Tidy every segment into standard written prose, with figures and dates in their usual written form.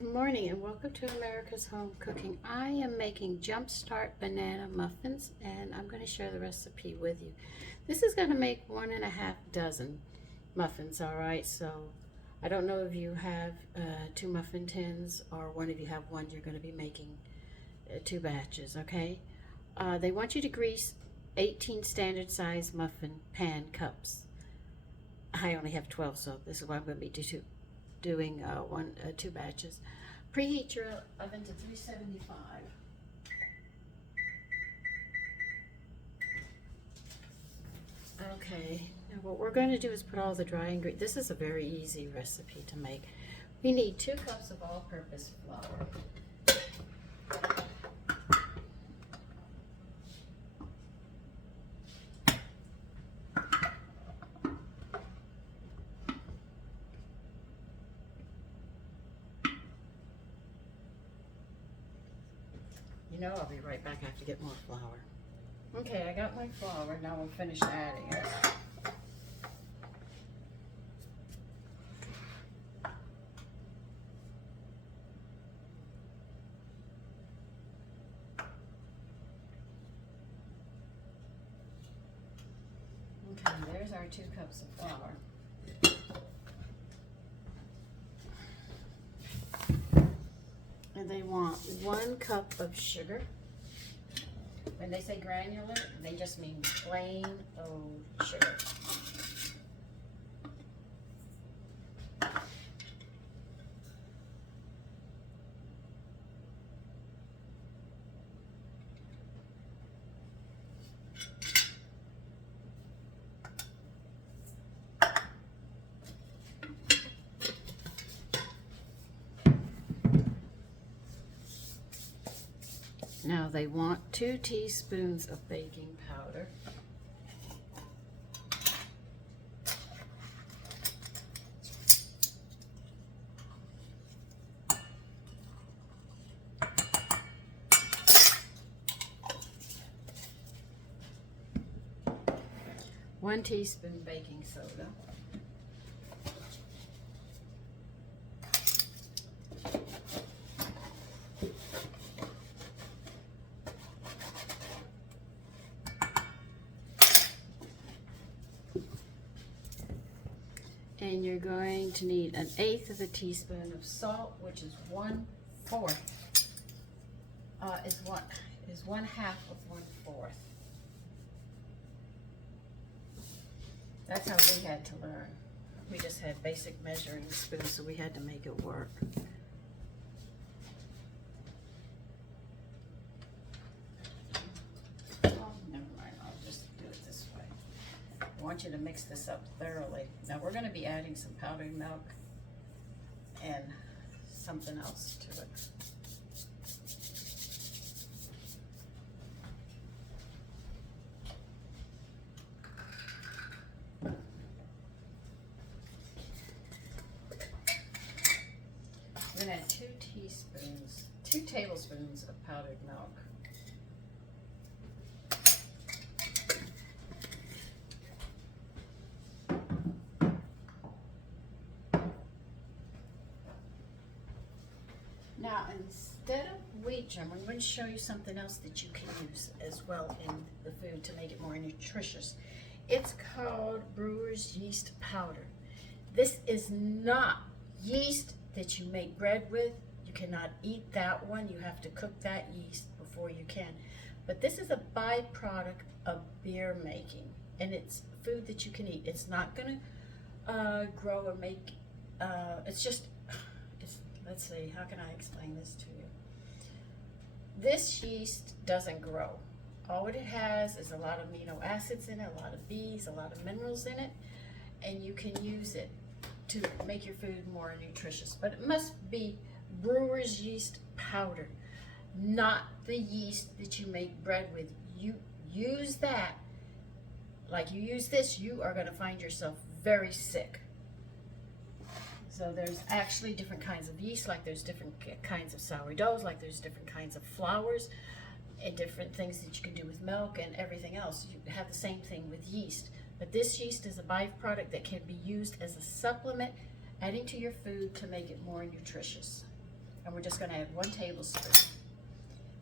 Good morning and welcome to America's Home Cooking. I am making Jumpstart banana muffins and I'm going to share the recipe with you. This is going to make 1.5 dozen muffins, alright? So I don't know if you have 2 muffin tins or one of you have one. You're going to be making 2 batches, okay? They want you to grease 18 standard size muffin pan cups. I only have 12, so this is why I'm going to be doing 2 batches. Preheat your oven to 375. Okay, now what we're going to do is put all the dry ingredients. This is a very easy recipe to make. We need 2 cups of all-purpose flour. You know I'll be right back. I have to get more flour. Okay, I got my flour. Now we'll finish adding it. Okay, there's our 2 cups of flour. And they want 1 cup of sugar. When they say granular, they just mean plain old sugar. Now they want 2 teaspoons of baking powder. One teaspoon baking soda. And you're going to need 1/8 of a teaspoon of salt, which is 1/4. Is 1/2 of 1/4. That's how we had to learn. We just had basic measuring spoons, so we had to make it work. Oh, never mind. I'll just do it this way. I want you to mix this up thoroughly. Now we're going to be adding some powdered milk and something else to it. We're going to add 2 tablespoons of powdered milk. Now, instead of wheat germ, I'm going to show you something else that you can use as well in the food to make it more nutritious. It's called brewer's yeast powder. This is not yeast that you make bread with. You cannot eat that one. You have to cook that yeast before you can. But this is a byproduct of beer making, and it's food that you can eat. It's not going to grow or make, let's see, how can I explain this to you? This yeast doesn't grow. All it has is a lot of amino acids in it, a lot of B's, a lot of minerals in it, and you can use it to make your food more nutritious. But it must be brewer's yeast powder, not the yeast that you make bread with. You use that, like you use this, you are going to find yourself very sick. So there's actually different kinds of yeast, like there's different kinds of sourdoughs, like there's different kinds of flours, and different things that you can do with milk and everything else. You have the same thing with yeast. But this yeast is a byproduct that can be used as a supplement, adding to your food to make it more nutritious. And we're just gonna add 1 tablespoon,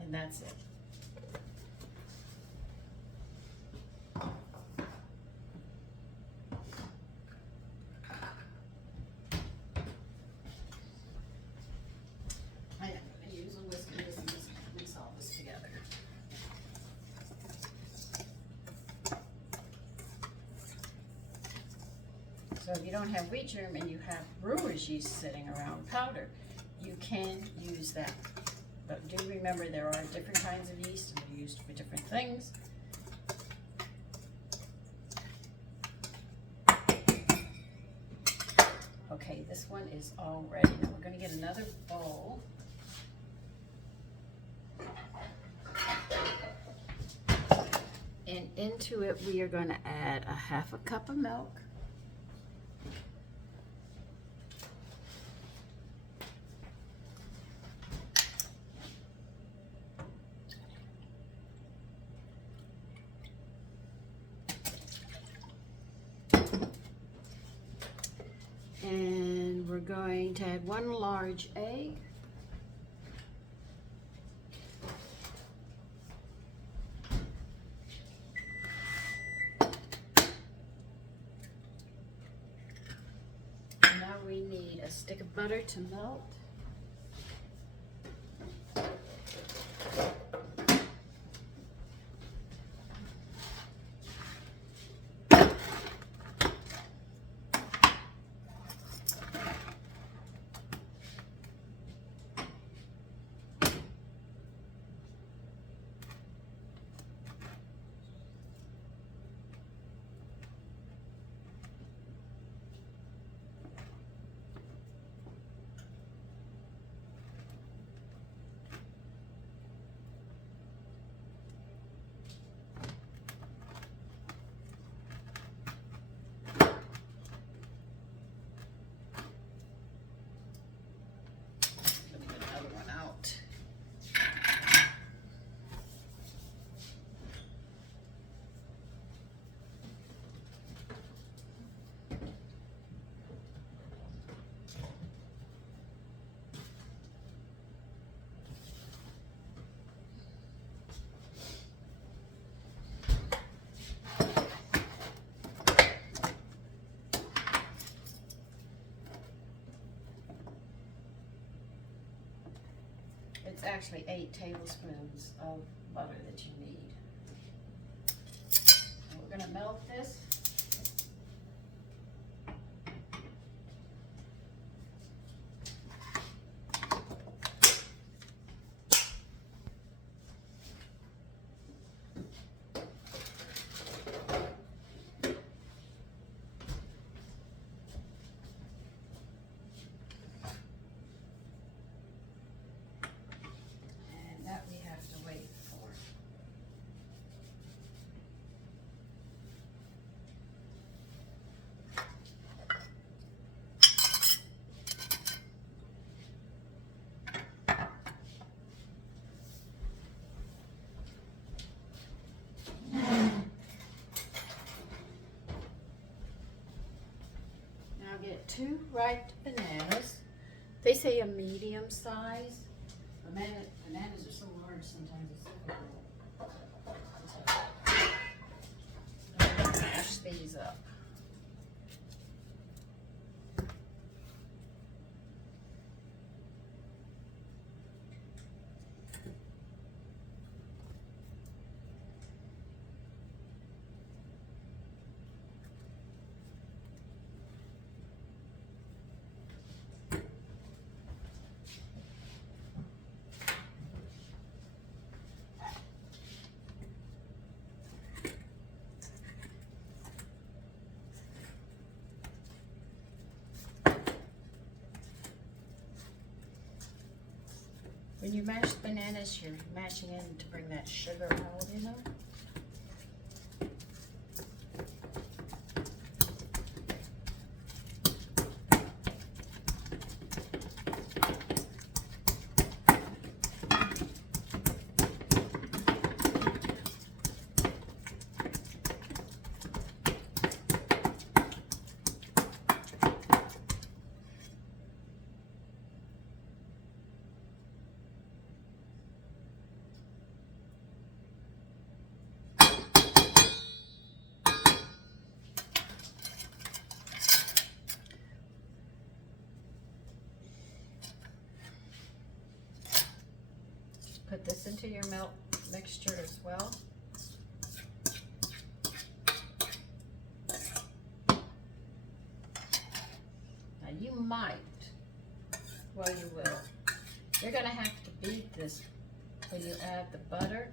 and that's it. I am gonna use a whisk and just mix all this together. So if you don't have wheat germ and you have brewer's yeast sitting around powder, you can use that. But do remember there are different kinds of yeast and they're used for different things. Okay, this one is all ready. Now we're going to get another bowl. And into it we are going to add a 1/2 cup of milk. And we're going to add 1 large egg. And now we need a stick of butter to melt. It's actually 8 tablespoons of butter that you need. And we're going to melt this. Get 2 ripe bananas. They say a medium size. Bananas are so large sometimes it's difficult. I'm going to mash these up. When you mash bananas, you're mashing in to bring that sugar out, you know? put this into your milk mixture as well. Now you might, well you will, you're gonna have to beat this when you add the butter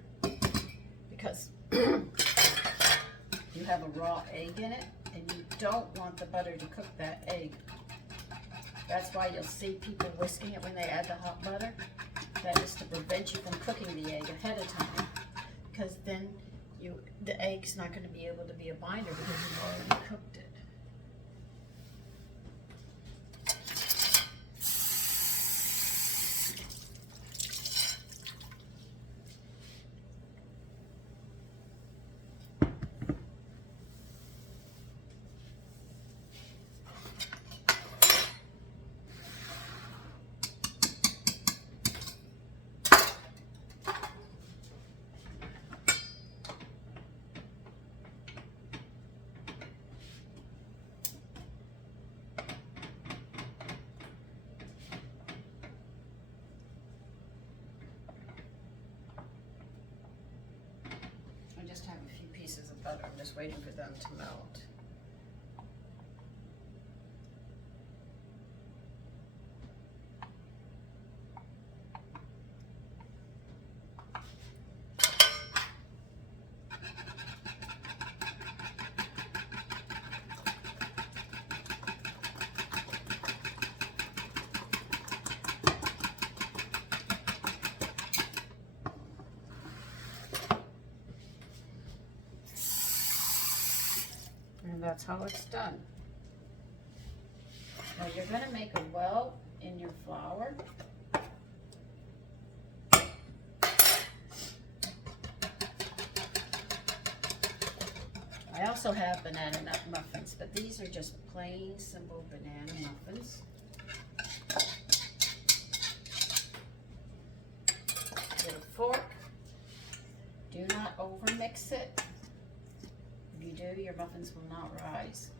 because you have a raw egg in it and you don't want the butter to cook that egg. That's why you'll see people whisking it when they add the hot butter. That is to prevent you from cooking the egg ahead of time, because then the egg's not going to be able to be a binder because you've already cooked it. I just have a few pieces of butter. I'm just waiting for them to melt. And that's how it's done. Now you're going to make a well in your flour. I also have banana nut muffins, but these are just plain, simple banana muffins. Get a fork. Do not overmix it. If you do, your muffins will not rise.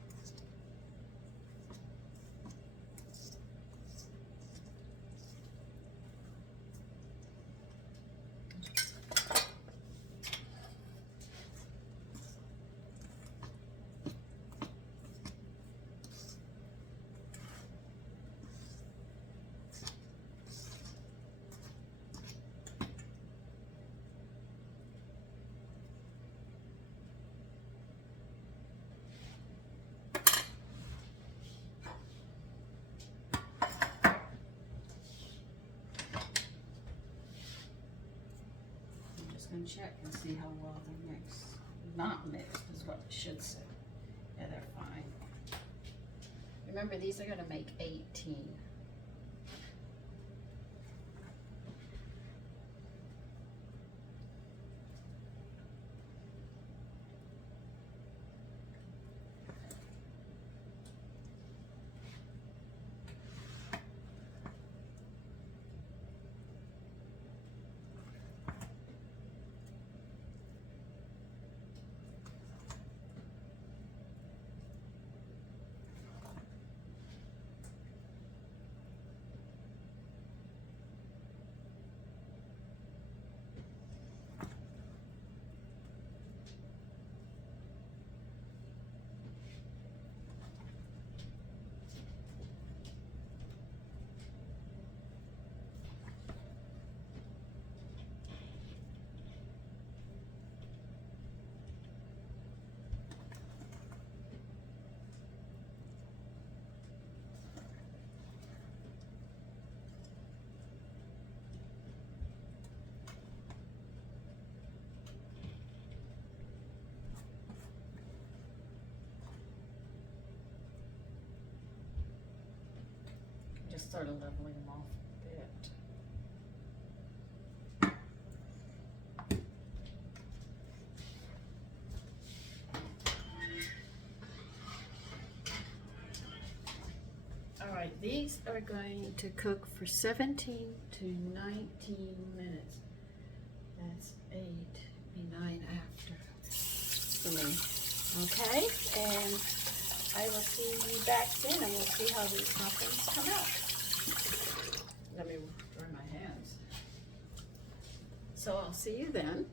And check and see how well they're mixed. Not mixed is what it should say. Yeah, they're fine. Remember, these are going to make 18. Just sort of leveling them off a bit. All right, these are going to cook for 17 to 19 minutes. That's 8, be 9 after for me. Okay, and I will see you back soon and we'll see how these muffins come out. Let me dry my hands. So I'll see you then.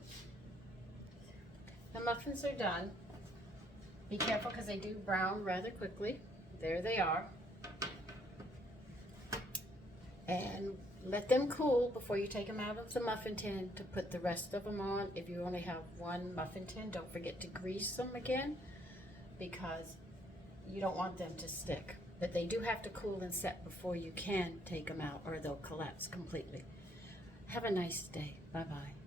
The muffins are done. Be careful because they do brown rather quickly. There they are. And let them cool before you take them out of the muffin tin to put the rest of them on. If you only have one muffin tin, don't forget to grease them again because you don't want them to stick. But they do have to cool and set before you can take them out or they'll collapse completely. Have a nice day. Bye-bye.